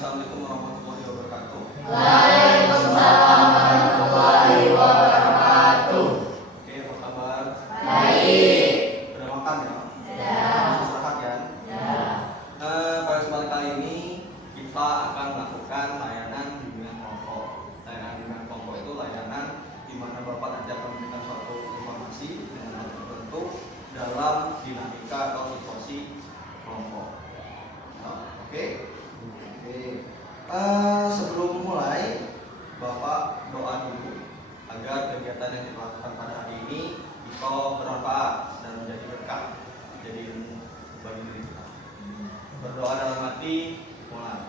Assalamualaikum warahmatullahi wabarakatuh. Waalaikumsalam warahmatullahi wabarakatuh. Oke, apa kabar? Baik. Sudah makan ya? Sudah. Istirahat ya? Sudah. Pada kesempatan kali ini kita akan melakukan layanan bimbingan kelompok. Layanan bimbingan kelompok itu layanan di mana Bapak nanti akan memberikan suatu informasi dengan hal tertentu dalam dinamika atau situasi kelompok. Oke. Sebelum mulai, Bapak doa dulu agar kegiatan yang kita lakukan pada hari ini bisa bermanfaat dan menjadi berkah, menjadi ilmu bagi diri kita. Berdoa dalam hati, mulai.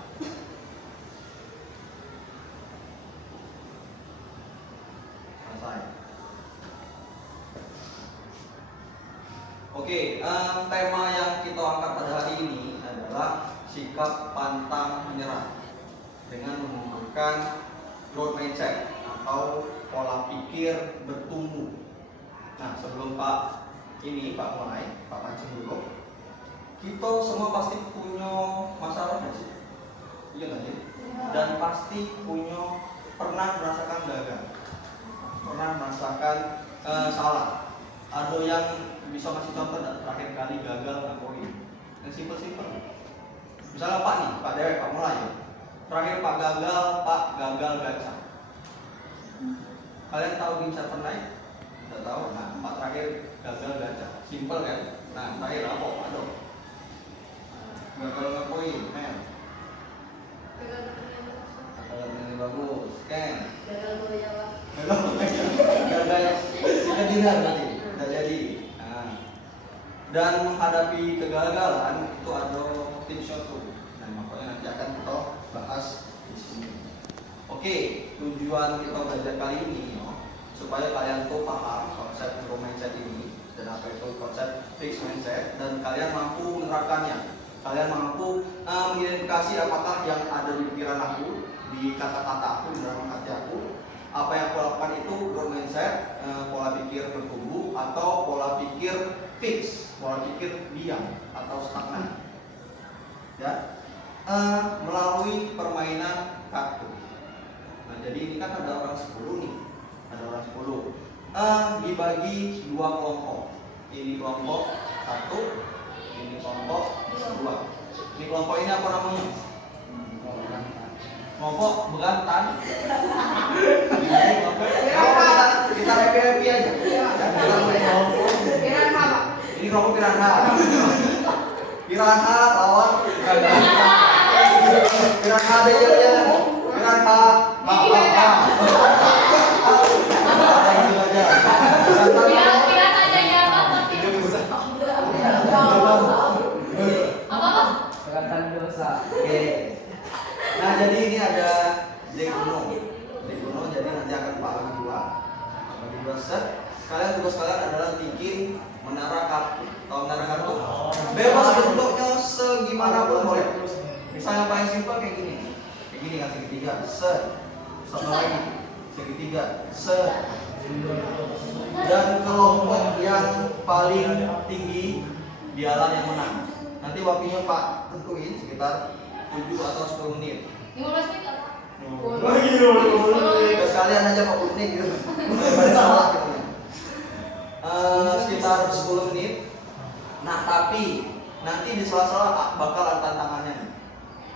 Selesai. Oke, tema yang kita angkat pada hari ini adalah sikap pantang menyerah dengan menumbuhkan growth mindset atau pola pikir bertumbuh. Nah, sebelum Pak mulai, Pak pancing dulu. Kita semua pasti punya masalah nggak sih? Iya nggak sih? Dan pasti pernah merasakan gagal, pernah merasakan salah. Ada yang bisa kasih contoh terakhir kali gagal ngapain? Yang simpel-simpel. Misalnya Pak Dewi, Pak mulai ya. Terakhir Pak gagal gacha. Kalian tahu di server lain? Tidak tahu. Nah, Pak terakhir gagal gacha. Simpel kan? Nah, terakhir apa? Aduh. Gagal ngapain? Gagal yang bagus. Ken. Gagal goyang. Gagal kejadian nanti. Tidak jadi. Nah, dan menghadapi kegagalan itu ada tips tuh. Nah, makanya nanti akan kita bahas di sini. Oke, tujuan kita belajar kali ini supaya kalian tuh paham konsep growth mindset ini dan apa itu konsep fixed mindset dan kalian mampu menerapkannya. Kalian mampu mengidentifikasi apakah yang ada di pikiran aku, di kata-kata aku, di dalam hati aku. Apa yang aku lakukan itu growth mindset, pola pikir bertumbuh atau pola pikir fix, pola pikir diam atau stagnan. Ya, melalui permainan kartu. Nah, jadi ini kan ada orang 10 nih, ada orang 10. Dibagi dua kelompok. Ini kelompok 1, ini kelompok 2. Ini kelompok ini apa namanya? Kelompok berantan. Ini kelompok kita happy aja. Ini kelompok piranha. Piranha lawan piranha. Piranha ada ya. Piranha. Nah, jadi ini ada Dekuno. Jadi nanti akan bagi dua set. Tugas kalian adalah bikin menara kartu. Tahu menara kartu? Bebas bentuknya segimana pun boleh. Misalnya paling simpel kayak gini kan segitiga, set. Satu lagi segitiga, set. Dan kelompok yang paling tinggi dialah yang menang. Nanti waktunya Pak tentuin sekitar 7 atau 10 menit. 15 menit apa? Sekalian aja 40 menit gitu. Daripada salah gitu ya. Sekitar 10 menit. Nah, tapi nanti di sela-sela bakal ada tantangannya.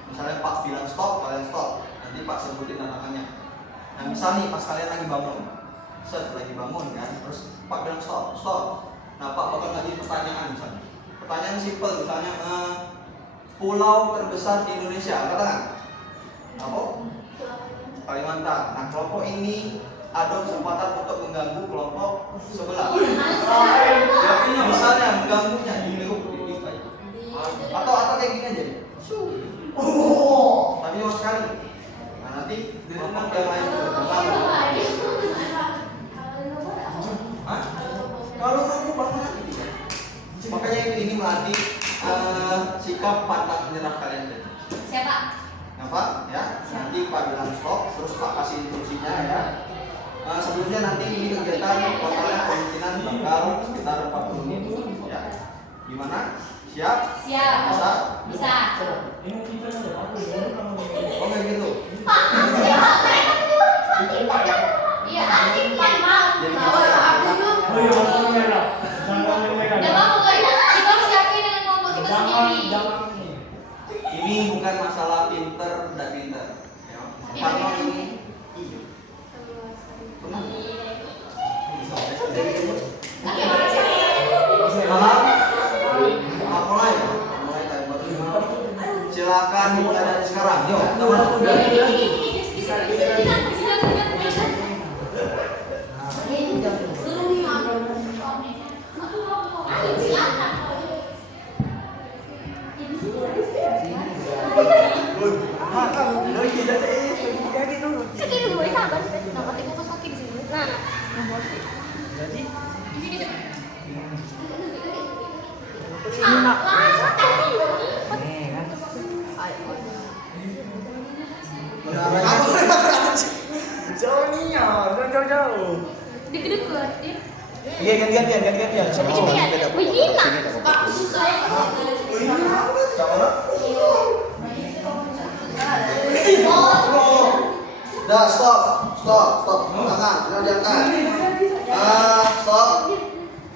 Misalnya Pak bilang stop, kalian stop. Nanti Pak sebutin tantangannya. Nah, misal nih pas kalian lagi bangun. Lagi bangun kan, terus Pak bilang stop. Nah, Pak bakal ngasih pertanyaan misalnya. Pertanyaan simpel misalnya pulau terbesar di Indonesia, katakan apa? Kalimantan. Nah, kelompok ini ada kesempatan untuk mengganggu kelompok sebelah. Misalnya mengganggunya di atau kayak gini aja. Tapi mau sekali. Nah, nanti kelompok yang lain kalau kamu banget makanya ini melatih sikap pantang menyerah kalian. Siapa? Nah, Pak, ya. Nanti Pak bilang stop, terus Pak kasih instruksinya ya. Sebelumnya nanti ini kegiatan totalnya kemungkinan bakal sekitar 40 menit ya. Gimana? Siap? Siap. Bisa? Bisa. masalah pinter dan pinter. Ya. Karena ini iya. Pernah? Mulai timer. Silakan dimulai dari sekarang. Yuk. Iya gantian. Dah, stop. Tangan, jangan diangkat. Stop.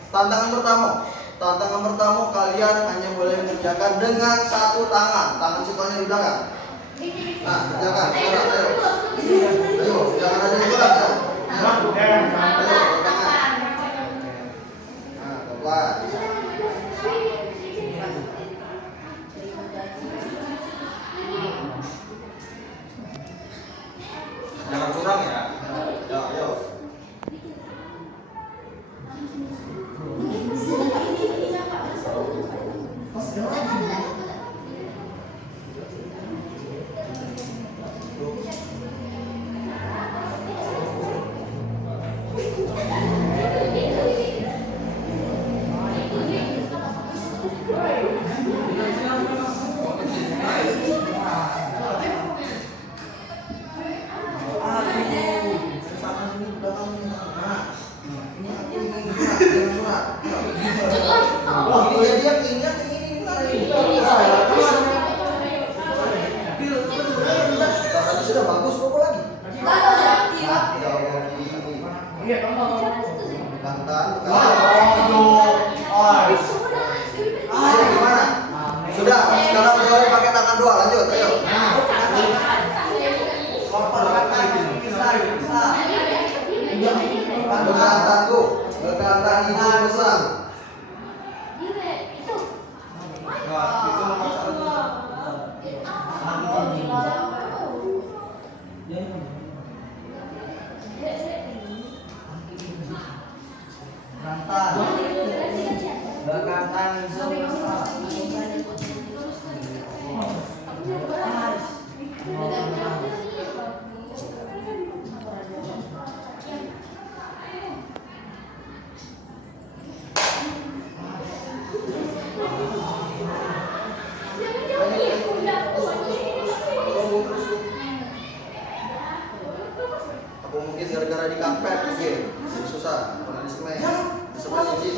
Tantangan pertama kalian hanya boleh mengerjakan dengan satu tangan. Tangan siswanya di belakang. Nah, kerjakan. Ayo, jangan ada yang kurang ya. Ayo, tangan. Nah, pelan. Jangan kurang ya. Ayo. Sudah bagus kok lagi. Ayo gimana? Sudah, sekarang boleh pakai tangan dua, lanjut, ayo. Bekantan hidung besar. Bekantan hidung besar. Apa mungkin gara-gara di kampret mungkin jadi susah, pernah di semen, di semen izin.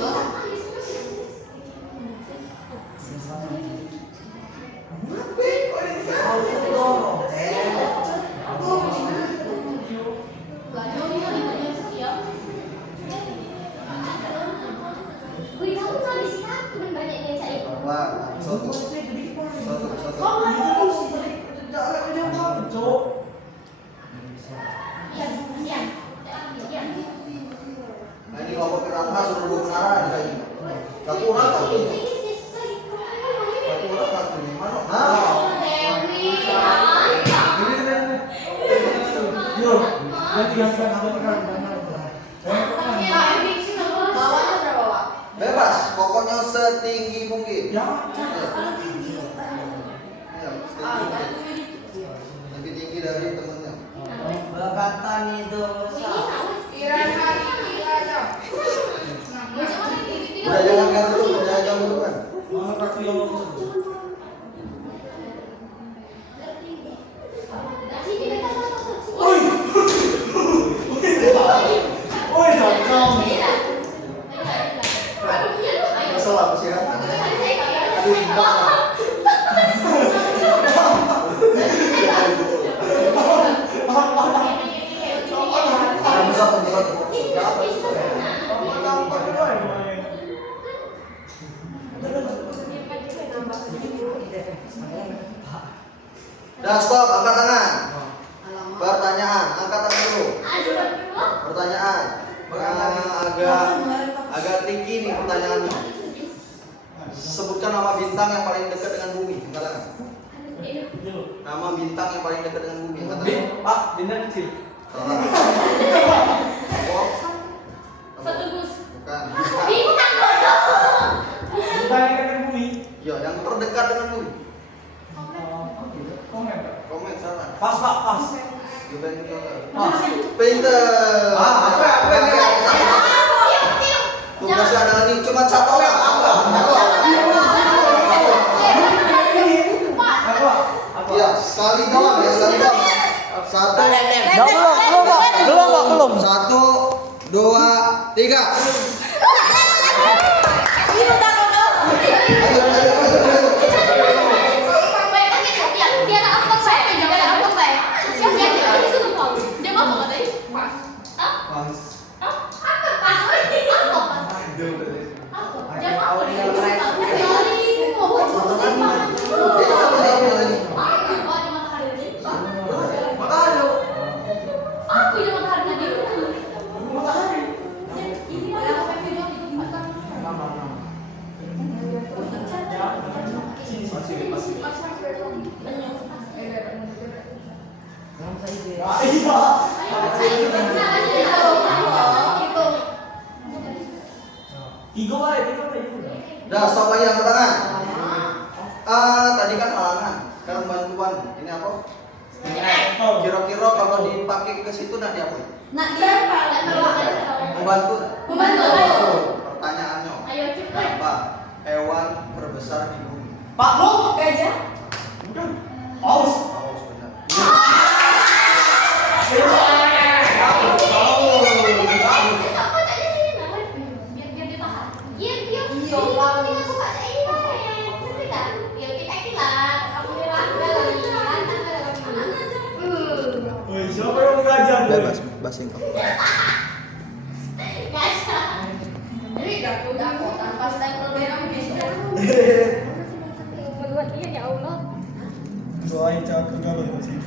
Nah ini kelompok piranha sudah 2 menara di sini. Satu orang satunya. Mana? Bebas, pokoknya setinggi mungkin. Ya, setinggi mungkin. Lebih tinggi dari temennya. Bekantan hidung besar. Udah jangan kan dulu, jangan dulu kan. Mana kartu yang mau Masalah apa sih ya? Aduh, Dah stop, angkat tangan. Alamak. Pertanyaan, angkat tangan dulu. Pertanyaan. Agak tricky nih pertanyaannya. Sebutkan nama bintang yang paling dekat dengan bumi. Angkat tangan. Nama bintang yang paling dekat dengan bumi. Angkat tangan. Pak, bintang kecil. Salah. Oh, Satu bus. bukan. Bintang bodoh. Bintang yang dekat bumi. Ya, yang terdekat dengan bumi. Komen. Komen salah. Pas, Pak, pas. Jawaban salah. Pas. Pinter. Apa ya? Tugasnya adalah nih, cuma satu orang. Iya, sekali doang ya, sekali doang. Satu. Belum. 1, 2, 3. Dah, stop lagi angkat tangan. Tadi kan halangan, sekarang bantuan. Ini apa? Kira-kira kalau dipakai ke situ nak diapain? Membantu. Pertanyaannya. Ayo cepat. Apa hewan terbesar di bumi? Pak, lu. Gajah. Paus. Paus, benar. Siapa yang mau ngajar? Bebas, basin. Tanpa stempel merah bisa. Berbuatnya ya Allah. Doain cakep kalau masih.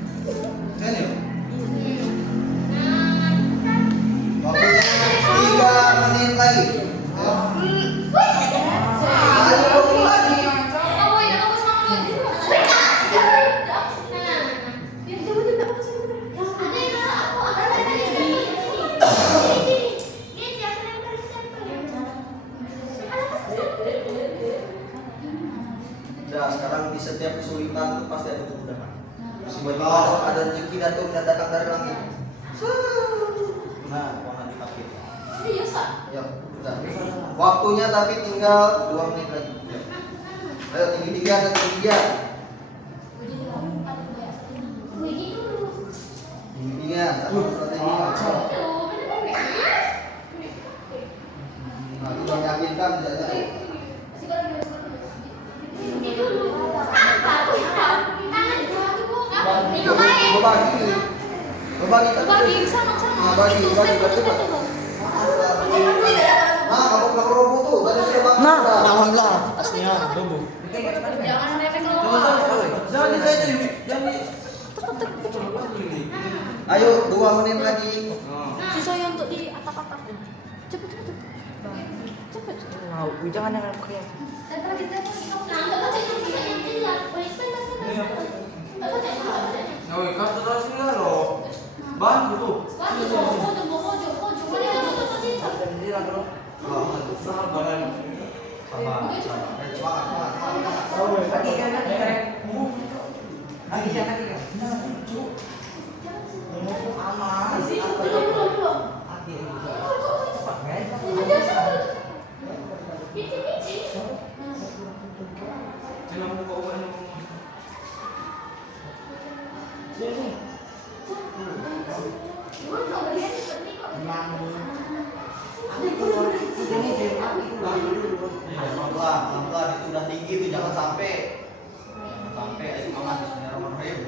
Kan ya? Waktunya 3 menit lagi. Ayo lagi. Kamu ya kamu sama lu. Nah, sekarang di setiap kesulitan itu pasti ada kemudahan. Sebetulnya ada rezeki datang dan datang dari langit. Nah, jangan dipakai. Ya, udah. Waktunya tapi tinggal 2 menit lagi. Ya. Ayo tinggi-tinggian dan tinggi-tinggian. Tinggi-tinggian, satu strategi. Nah, itu meyakinkan misalnya. Berbagi Nah, kamu roboh tuh, tadi saya bangun. Nah, alhamdulillah. Aslinya roboh. Jangan sampai keluar. Ayo 2 menit lagi. Susah untuk di atak-atak. Cepet. Jangan yang kayak. Kartu terus enggak lo. Bantu tuh. Pelan-pelan itu udah tinggi tuh, jangan sampai. Ayo semangat, bismillahirrahmanirrahim.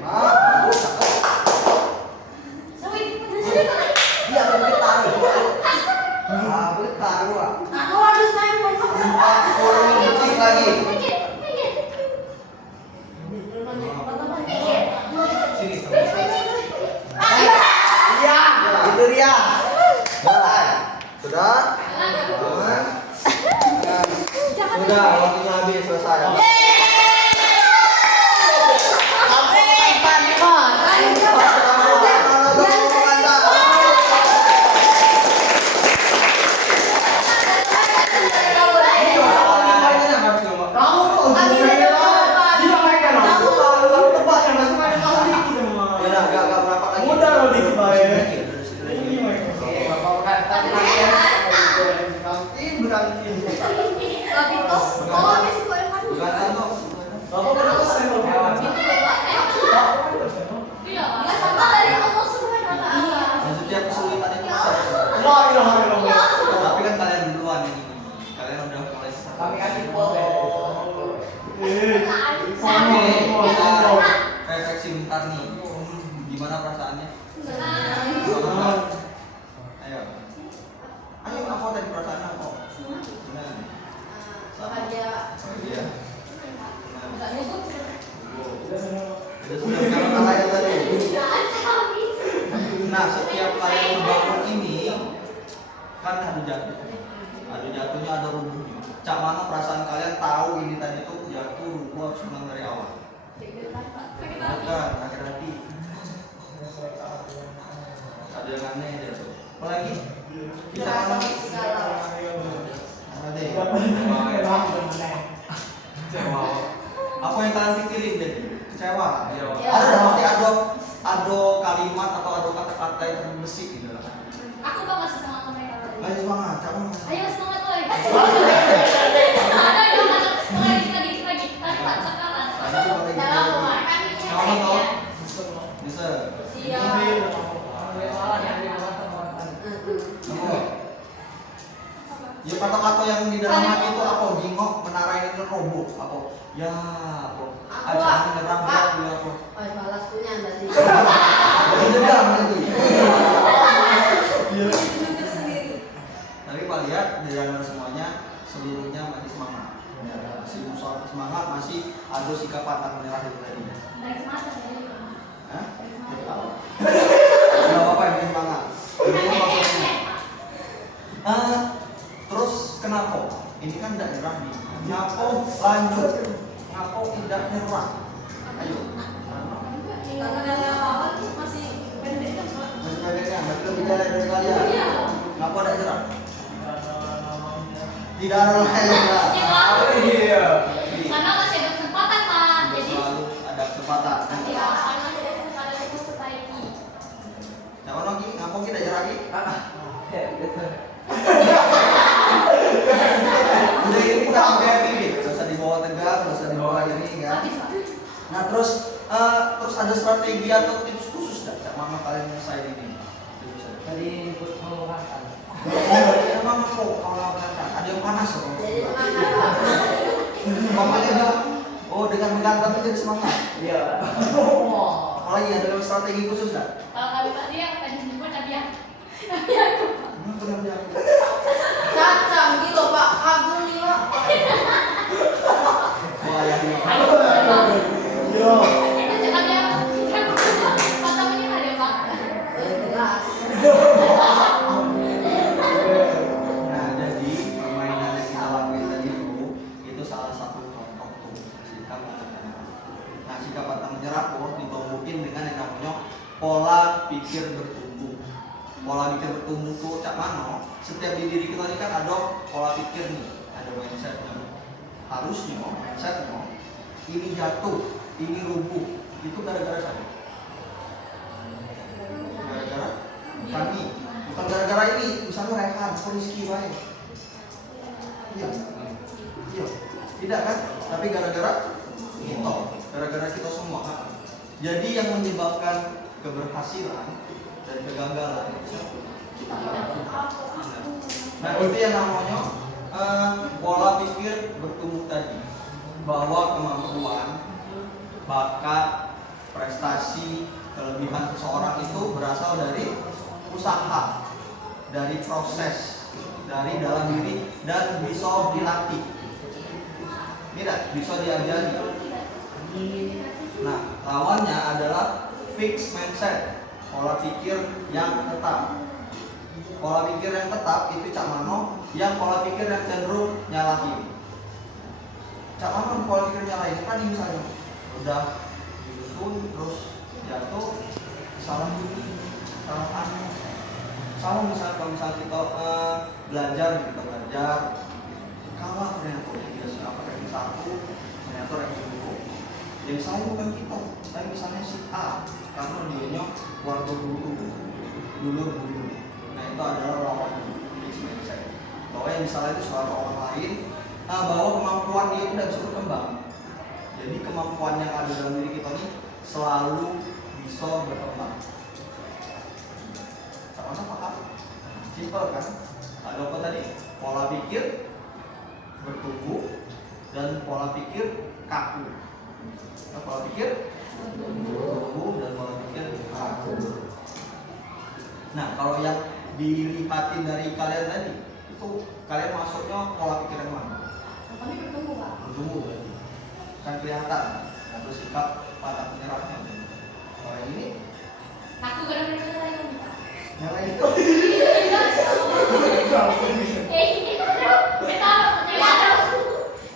Iya, boleh taruh. 40 detik lagi. pintar nih. Gimana perasaannya? Ayo. Ayo, apa tadi perasaannya kok? Senang. Bahagia. Bahagia. Enggak nyebut. Sudah sekarang kalahnya tadi. Nah, setiap kali membangun ini kan adu jatuh. Adu jatuhnya ada rubuhnya. Cak mana perasaan kalian tahu ini tadi tuh jatuh rubuh harus ulang dari awal? Bukan, sakit hati. Ada yang aneh jatuh. Apalagi kita mana? Ada kecewa. Apa yang kalian pikirin jadi? Kecewa. Ada pasti ada kalimat atau ada kata-kata yang terbesit di dalam. Aku kok masih semangat mereka. Ayo semangat, kamu. Ayo semangat lagi. Lagi. Tadi tak sekarang. Kamu tahu? Bisa. Iya. Ya kata-kata yang di dalam hati itu apa? Jingok, menara ini roboh, apa? Ya, apa? Ajaran menyerang dia punya apa? Ay, balas punya tadi. Jadi dendam nanti. Tapi Pak lihat di dalam semuanya seluruhnya masih semangat. Masih musuh semangat, masih ada sikap pantang menyerah itu tadi. Dari mata saya. Hah? Tidak tahu. Tidak apa-apa yang bikin semangat. Ini maksudnya. Terus kenapa? Ini kan tidak nyerah nih. Ngapo lanjut? Ngapo tidak nyerah? Ayo. Karena dari awal masih pendek kan, Pak. Masih pendeknya, masih lebih jalan dari kalian. Iya. Ngapa tidak nyerah? Tidak ada lain lah. Iya. Karena masih ada kesempatan, Pak. Jadi Selalu ada kesempatan. ya, karena ada kesempatan itu perbaiki. Jangan lagi, ngapa kita nyerah lagi? Udah ini kita sampai bibit, nggak usah dibawa tegak, nggak usah dibawa ini kan. Habis, Pak. Nah terus ada strategi atau tips khusus nggak? Cak mama kalian nyelesain ini? Tadi ikut mengeluarkan. Ya mama kok kalau ada yang panas loh. Jadi semangat, Pak. Mamanya bilang, oh dengan mengantar itu jadi semangat. Iya. Apalagi ada strategi khusus nggak? Kalau kami Pak dia tadi jemput tadi ya. Tadi aku. Benar dia. Cacang gitu Pak, kagum nih Pak. Wah ya. Yo. Jangan dia. Mata menyerah dia, Pak. Jelas. Nah jadi permainan yang kita lakuin tadi itu salah satu contoh tuh sikap pantang menyerah. Nah sikap pantang menyerah tuh ditumbuhin dengan yang namanya pola pikir bertumbuh. Pola pikir bertumbuh tuh cak mano setiap di diri kita ini kan ada pola pikir nih, ada mindsetnya. Harusnya mindsetnya ini jatuh, ini rubuh, itu gara-gara siapa? Gara-gara kami, bukan gara-gara ini. Misalnya Rehan, Rizky, baik. Iya, iya, tidak kan? Tapi gara-gara kita, gara-gara kita semua. Jadi yang menyebabkan keberhasilan dan kegagalan nah itu yang namanya pola pikir bertumbuh tadi, bahwa kemampuan, bakat, prestasi, kelebihan seseorang itu berasal dari usaha, dari proses, dari dalam diri, dan bisa dilatih. Tidak bisa diajari. Nah lawannya adalah fixed mindset, pola pikir yang tetap. Pola pikir yang tetap itu cak mano, yang pola pikir yang cenderung nyalahin. Cak mano pola pikir nyalahin tadi misalnya udah disusun terus jatuh, salah ini, salah anu, salah misalnya kalau misalnya kita belajar kalah ternyata biasa apa ranking 1 ternyata ranking 2. Yang salah bukan kita, tapi misalnya si A karena dia warga dulu. Nah itu adalah lawan fixed mindset, bahwa yang misalnya itu selalu orang lain, bahwa kemampuan dia tidak bisa berkembang. Jadi kemampuan yang ada dalam diri kita ini selalu bisa berkembang. Sama-sama paham? Simpel kan? Ada apa tadi? Pola pikir bertumbuh dan pola pikir kaku. Nah, pola pikir bertumbuh dan pola pikir kaku. Nah, kalau yang dilihatin dari kalian tadi, itu kalian masuknya pola pikir yang mana? Kami bertemu Pak. Bertumbuh berarti. Kan kelihatan atau sikap pada penyerahnya. Kalau yang ini, Aku kadang-kadang lagi Pak. yang lain Ini kan kita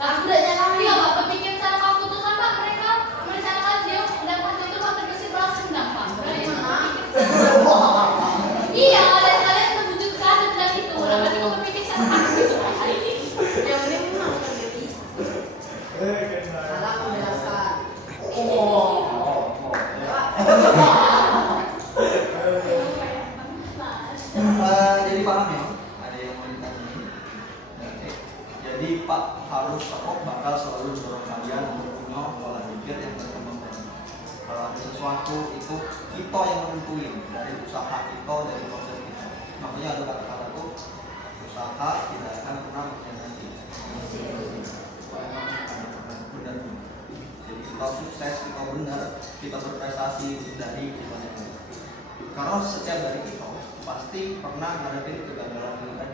aku udah nyala. Iya Pak, berpikir cara kamu tuh sama mereka merencanakan dia mendapat itu Pak terbersih balas dendam Pak. Iya, kalian mewujudkan dan itu. Lalu kamu berpikir cara kamu gitu. Yang ini menang kan jadi. Salah menjelaskan. Jadi paham ya? Ada yang mau ditanya ini? Oke. Jadi Pak harus bakal selalu dorong kalian untuk punya pola pikir yang berkembang. Kalau ada sesuatu itu kita yang menentuin dari usaha kita, dari proses kita. Makanya ada kata-kata tuh usaha tidak akan pernah mengkhianati. Benar. Jadi kita sukses, kita benar, kita berprestasi dari kita sendiri. Karena setiap dari kita pasti pernah menghadapi kegagalan ini tadi.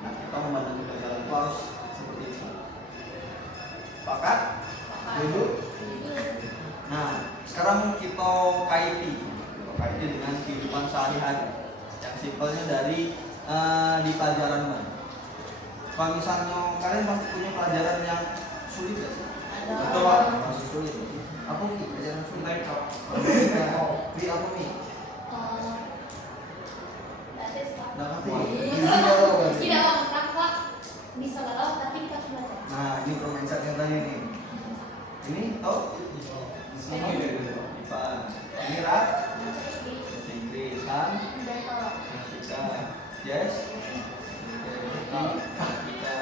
Nah, kita memandang kegagalan itu harus seperti itu. Sepakat? Dulu. Nah, sekarang kita kaiti dengan kehidupan sehari-hari. Yang simpelnya dari di pelajaran mana? Kalau misalnya kalian pasti punya pelajaran yang sulit gak sih? Betul Pak, masih sulit. Apa nih pelajaran sulit? Di apa nih? Tidak Pak, bisa nggak tahu tapi dikasih belajar. Nah, ini mindsetnya tadi nih. Ini tau? IPA. Ini Rat? Bahasa Inggris kan? Matematika. Yes? Matematika.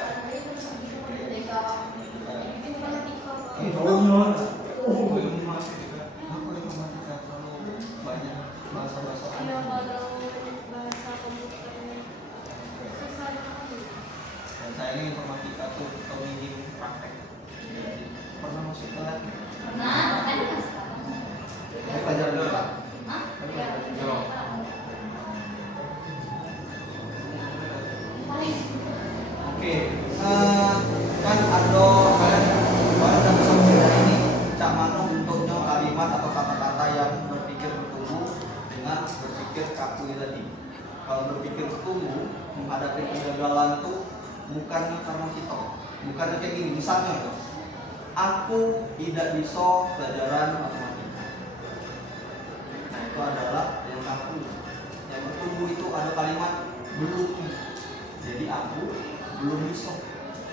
Ini dong. Belum masih juga. Aku matematika terlalu banyak bahasa-bahasa. bahasa komputer susah banget. Dan saya ini informatika tuh atau minim praktek. Jadi, pernah masuk ke lab? Nah, tadi nggak suka. Ini pelajaran dulu Pak. Hah? Tadi Ya. pelajaran dulu. Oke, kan ada kalian udah bisa mengira ini cak mana bentuknya kalimat atau kata-kata yang berpikir bertumbuh dengan berpikir kaku tadi. Kalau berpikir bertumbuh menghadapi kegagalan tuh bukannya karena kita, bukannya kayak gini. Misalnya, aku tidak bisa pelajaran matematika. Nah itu adalah yang kaku. Yang bertumbuh itu ada kalimat belum. Jadi aku belum bisa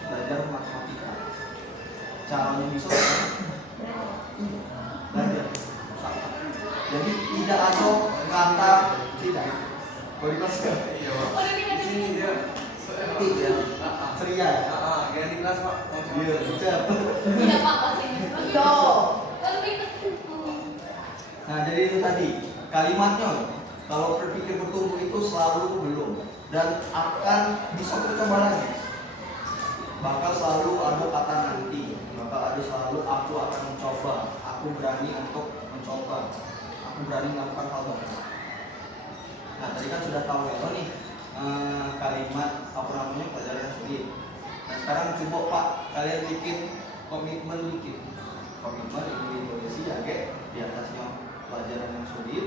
belajar matematika. Caranya bisa belajar. Jadi tidak ada kata tidak. Boleh kelas kan? Iya Pak. Di sini dia ya. Ceria. Ganti kelas Pak. Iya, ucap. Tidak apa-apa sih. Yo. Nah, jadi itu tadi kalimatnya. Kalau berpikir bertumbuh itu selalu belum dan akan bisa tercoba lagi. Bakal selalu ada kata nanti, bakal ada selalu aku akan mencoba, aku berani untuk mencoba, aku berani melakukan hal baru. Nah, tadi kan sudah tahu ya nih kalimat apa namanya pelajaran yang sulit. Nah, sekarang coba Pak kalian bikin komitmen individualisasi ya di atasnya pelajaran yang sulit.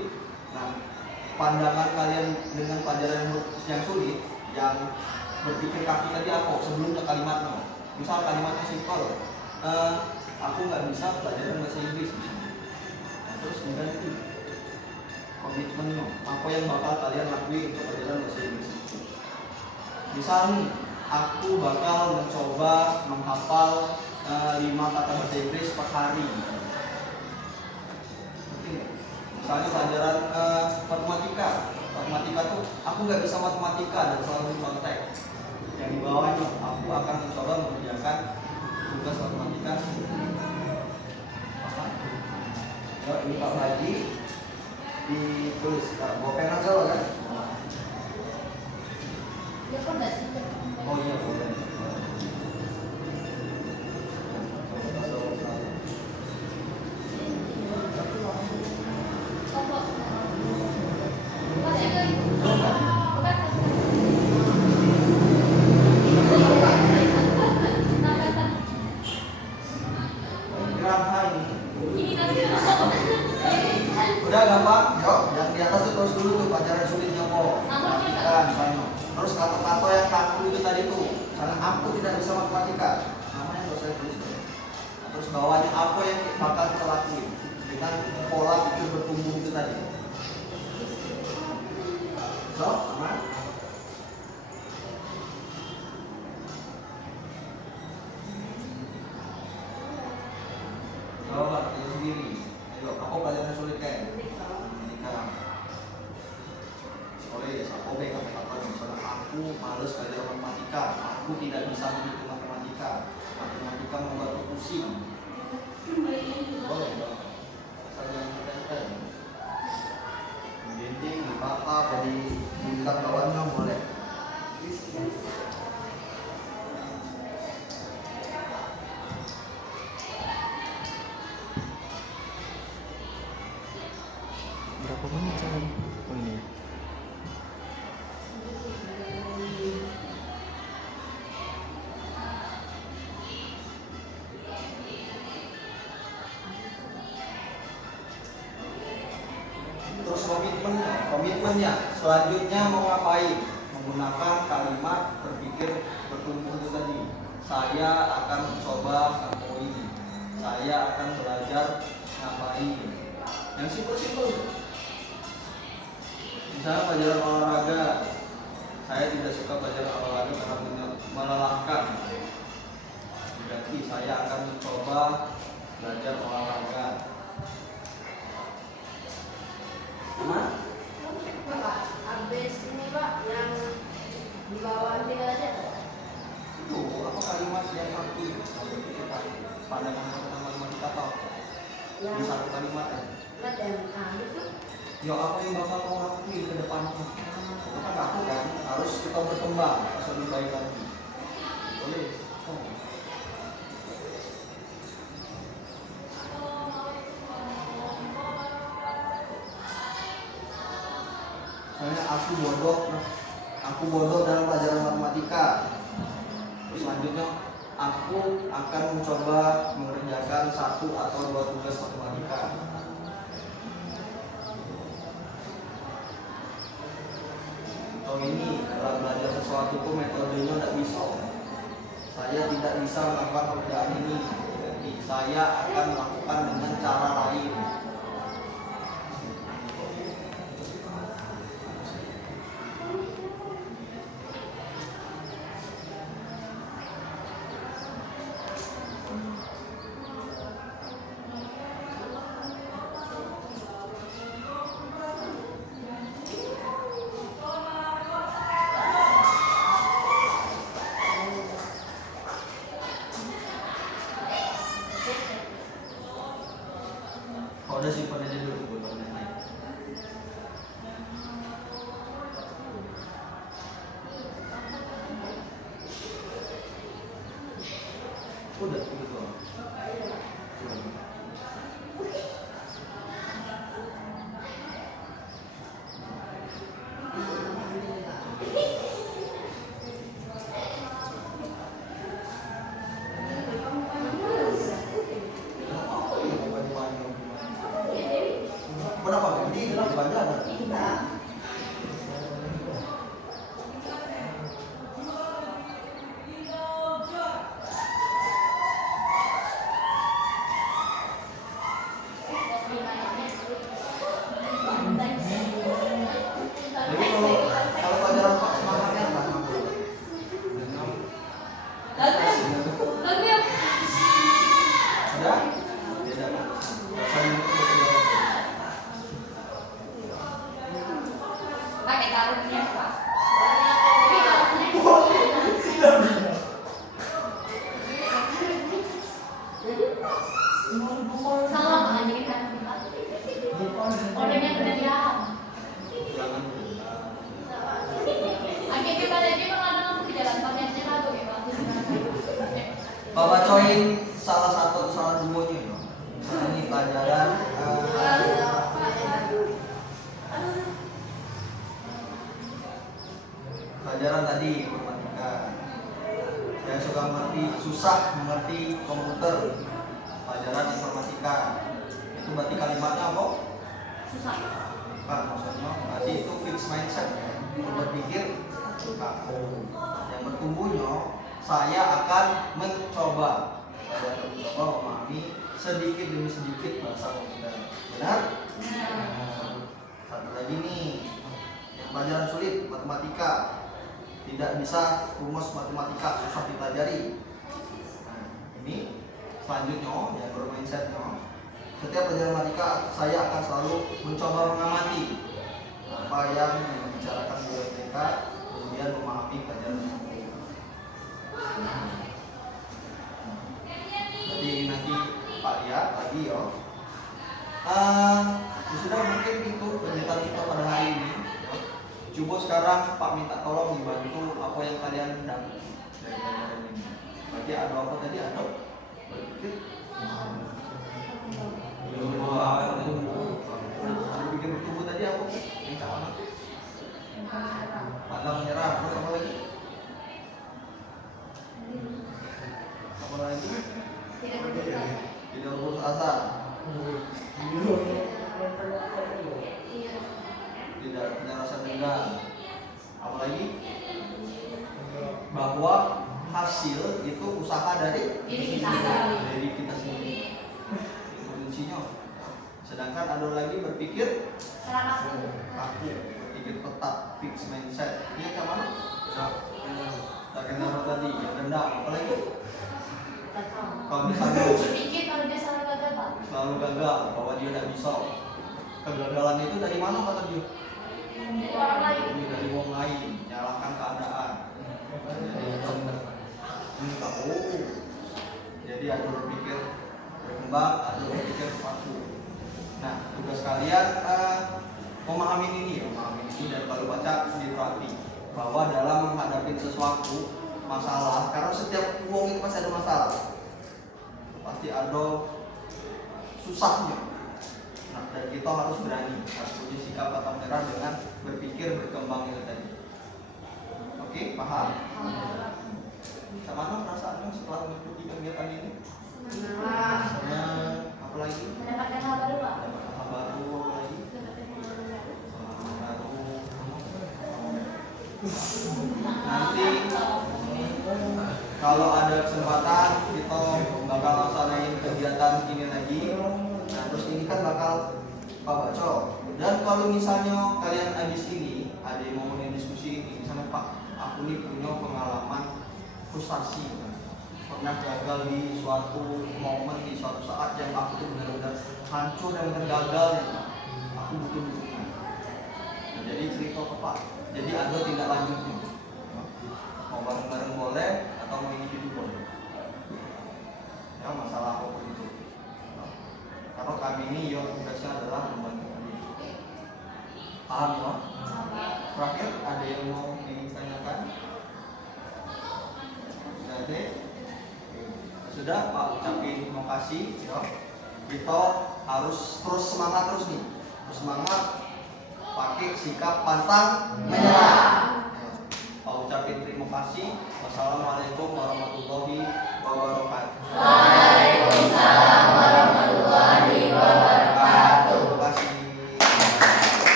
Nah, pandangan kalian dengan pelajaran yang sulit, yang berpikir kaku tadi apa sebelumnya kalimatnya? Misal kalimatnya simpel, aku nggak bisa pelajaran bahasa Inggris. Nah, terus kemudian itu komitmennya, apa yang bakal kalian lakuin untuk pelajaran bahasa Inggris itu? Misal nih, aku bakal mencoba menghafal 5 kata bahasa Inggris per hari. Misalnya pelajaran matematika tuh aku nggak bisa matematika dan selalu contek. Yang di bawahnya aku akan mencoba mengerjakan tugas matematika. Yo, ini Pak Haji ditulis. Bawa pena aja loh kan? Ya kok nggak sih? Oh iya boleh. gampang. Yuk, yang di atas tuh terus dulu tuh pelajaran sulitnya kok. Matematika misalnya. Terus kata-kata yang kaku itu tadi tuh. Misalnya aku tidak bisa matematika. Namanya nggak usah tulis. Terus bawahnya apa yang bakal kita lakuin dengan pola pikir bertumbuh itu tadi. So, aman? Coba kerja sendiri. Ayo, apa pelajaran sulit kan? Matematika. Oleh aku kata-kata misalnya aku males belajar matematika, aku tidak bisa menghitung matematika, matematika membuatku pusing. Boleh dong. Asal jangan keren-keren. Dinding, di bata, di bintang bawahnya boleh. Berapa menit sayang? Oh ini. Terus komitmennya selanjutnya mau ngapain? Menggunakan kalimat berpikir bertumbuh itu tadi. Saya akan mencoba ngapain. Saya akan belajar ngapain. Yang simpel-simpel. Misalnya pelajaran olahraga. Saya tidak suka belajar olahraga karena melelahkan. Berarti saya akan mencoba belajar olahraga. Aman? Habis ini Pak yang di bawah dia aja. Itu apa kalimat yang aku pandangan pertama kita tahu di satu kalimat ya. Ada yang habis tuh. Ya apa yang bakal kau lakuin ke depannya? Itu kan aku kan harus kita berkembang harus lebih baik lagi. Boleh. Misalnya aku bodoh dalam pelajaran matematika. Terus selanjutnya aku akan mencoba mengerjakan 1 atau 2 tugas matematika. Atau ini dalam belajar sesuatu itu metodenya tidak bisa. Saya tidak bisa melakukan pekerjaan ini. Jadi saya akan melakukan dengan cara lain. Udah simpan aja dulu buat lain. Udah gitu doang. Berapa? Ini banyak ada. Jadi kalau pelajaran Pak semangatnya apa? Ada? Beda. Rasanya itu beda. Pakai karungnya Pak. Salah Pak, jadi kan orangnya benar ya. Jangan beda. Akhirnya pada dia kadang aku di jalan pakai lagu ya Pak. Pak bacoin salah satu salah duanya ya. Ini pelajaran pelajaran tadi informatika. Saya suka susah mengerti komputer. Pelajaran informatika. Itu berarti kalimatnya apa? susah. Bukan, maksudnya berarti itu fixed mindset ya. Berpikir kaku. Yang bertumbuhnya saya akan mencoba. Saya akan mencoba memahami sedikit demi sedikit bahasa komputer. Benar? Nah, satu lagi nih, yang pelajaran sulit, matematika. Tidak bisa rumus matematika, susah dipelajari. Nah, ini selanjutnya yang bermindsetnya, setiap pelajaran matematika saya akan selalu mencoba mengamati apa yang dibicarakan oleh mereka, kemudian memahami pelajaran tersebut. Jadi nanti Pak lihat lagi ya. Sudah mungkin itu kegiatan kita pada hari ini. Coba sekarang Pak minta tolong dibantu apa yang kalian dapat dari pelajaran ini. Berarti ada apa tadi? Ada berpikir. Berpikir bertumbuh tadi apa? Yang tak mana? Pantang menyerah. Terus apa lagi? Apa lagi? Tidak berputus asa. Tidak punya rasa dendam. Apalagi bahwa hasil itu usaha dari kita sendiri. Itu kuncinya. Sedangkan ada lagi berpikir kaku, berpikir tetap, fixed mindset. Ini yang mana? Tak kenal tadi, yang dendam. Apalagi kalau misalnya Sedikit kalau dia selalu gagal, Pak. selalu gagal, bahwa dia tidak bisa. Kegagalan itu dari mana kata dia? Dari orang lain. Ini dari orang lain, menyalahkan keadaan. Jadi kamu, jadi ada berpikir berkembang, ada berpikir kaku. Nah, tugas kalian memahami ini dan kalau baca di terapi bahwa dalam menghadapi sesuatu masalah, karena setiap uang itu pasti ada masalah, pasti ada susahnya. Nah, dan kita harus berani, harus punya sikap pantang menyerah dengan berpikir berkembang itu tadi. Oke, paham? Sama dong perasaannya setelah mengikuti kegiatan ini? Senang. Apa lagi? Mendapatkan hal baru, Pak. Dapat hal baru, apa lagi? Mendapatkan pengalaman baru. Pengalaman baru. Nanti kalau ada kesempatan kita bakal laksanain kegiatan ini lagi. Nah, terus ini kan bakal Pak baca. Dan kalau misalnya kalian habis ini ada yang mau diskusi ini, misalnya Pak, aku nih punya pengalaman frustasi, pernah gagal di suatu momen, di suatu saat yang aku tuh benar-benar hancur dan gagal ya Pak. Aku butuh dukungan. Nah, jadi cerita ke Pak. Jadi ada tindak lanjutnya. Mau bareng-bareng boleh atau mau individu boleh. Ya masalah apapun itu. Karena kami ini ya tugasnya adalah membantu kalian. Paham ya? Terakhir ada yang mau ditanyakan? Jadi sudah Pak ucapin terima kasih ya. Kita harus terus semangat terus nih. Terus semangat pakai sikap pantang menyerah.